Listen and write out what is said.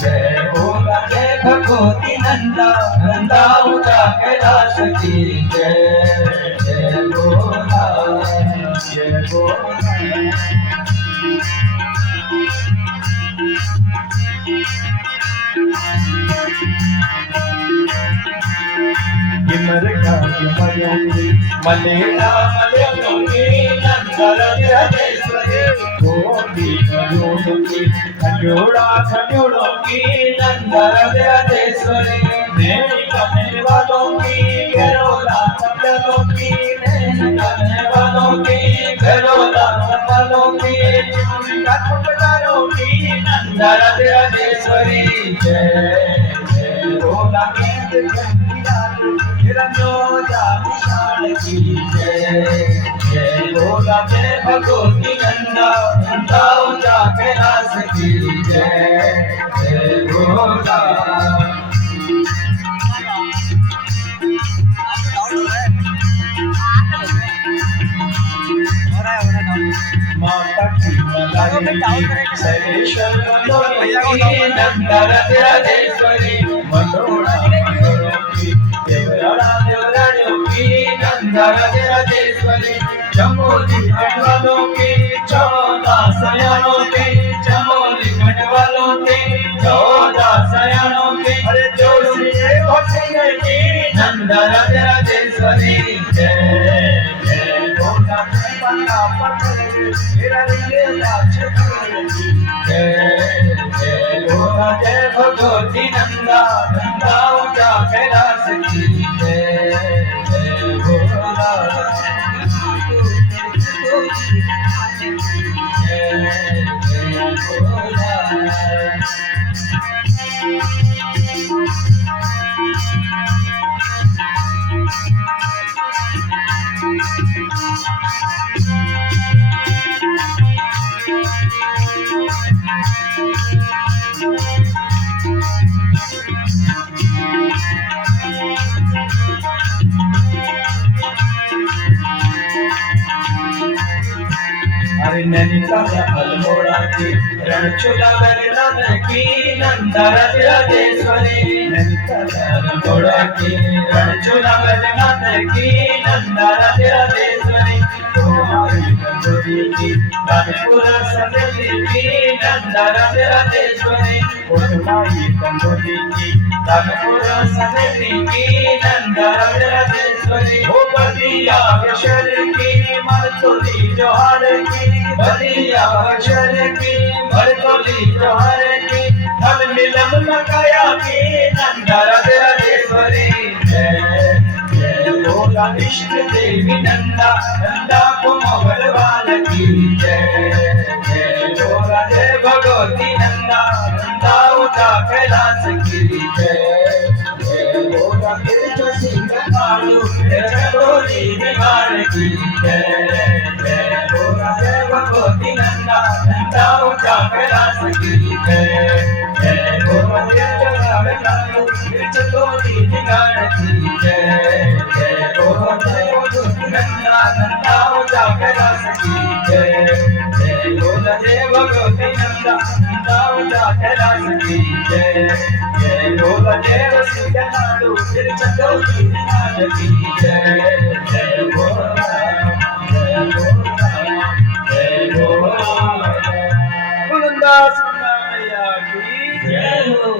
जय भोला जय भगवती नंदा नंदा ऊंचा कैलाश की जय। जय भोला जय भोला। गिमर का गिमरोंगी मलेला मलेलोंगी नंदर राजेश्वरी गोंगी खजोड़ोंगी खजोड़ा खजोड़ोंगी नंदर राजेश्वरी नैनी करने वालों की घरोला संभलोंगी नैनी करने वालों की घरोला संभलोंगी कटुकारों की नंदर राजेश्वरी जय। जय भोला की जय। जय भोला जय भगवती नंदा नंदा ऊंचा कैलाश की जय। जय भोला। माता की सरेश्वर नंदा राजेश्वरी मनोड़ा नंदा राजेश्वरी चमोली खंडवालों की 14 सयानों की चमोली खंडवालों की 14 सयानों की अरे जोश ये होशियार की नंदा राजेश्वरी जय। जय भोला जय भोला जय भगवती नंदा नंदा ऊंचा कैलाश की जय। जय भोला जय। जय भोला। अरे नैनीताल अल्मोड़ा की रणचूला बैजनाथ की नंदा राजेश्वरी नैनीताल अल्मोड़ा की रणचूला बैजनाथ की नंदा राजेश्वरी गंगोरी की कानपुर समेली की नंदा राजेश्वरी कोटमाई गंगोरी की कानपुर समेली की नंदा राजेश्वरी ओ बलिया अक्षर की मरतोली जोहार की बलिया अक्षर की मरतोली जोहार की धन मिलन मकाया की नंदा राजेश्वरी जय। जय भोला इष्ट देवी नंदा नंदा कुमार वाल की जय। जय भोला जय भगवती नंदा नंदा ऊंचा कैलाश की जय। जय भोला कृष्ण सिंह कालू चकोरी बिहार की जय। जय भोला जय भगवती नंदा नंदा ऊंचा कैलाश की जय। जय भोला जय कालू चकोरी बिहार की जय। जय भोला जय भगवती नंदा नंदा ऊंचा कैलाश की जय। जय भोला जय भगवती नंदा नंदा ऊंचा कैलाश की जय। जय भोला जय वसुदेव नाडू चकोरी बिहार की जय। जय भोला जय भोला जय भोला। गुरुदास मैया की जय।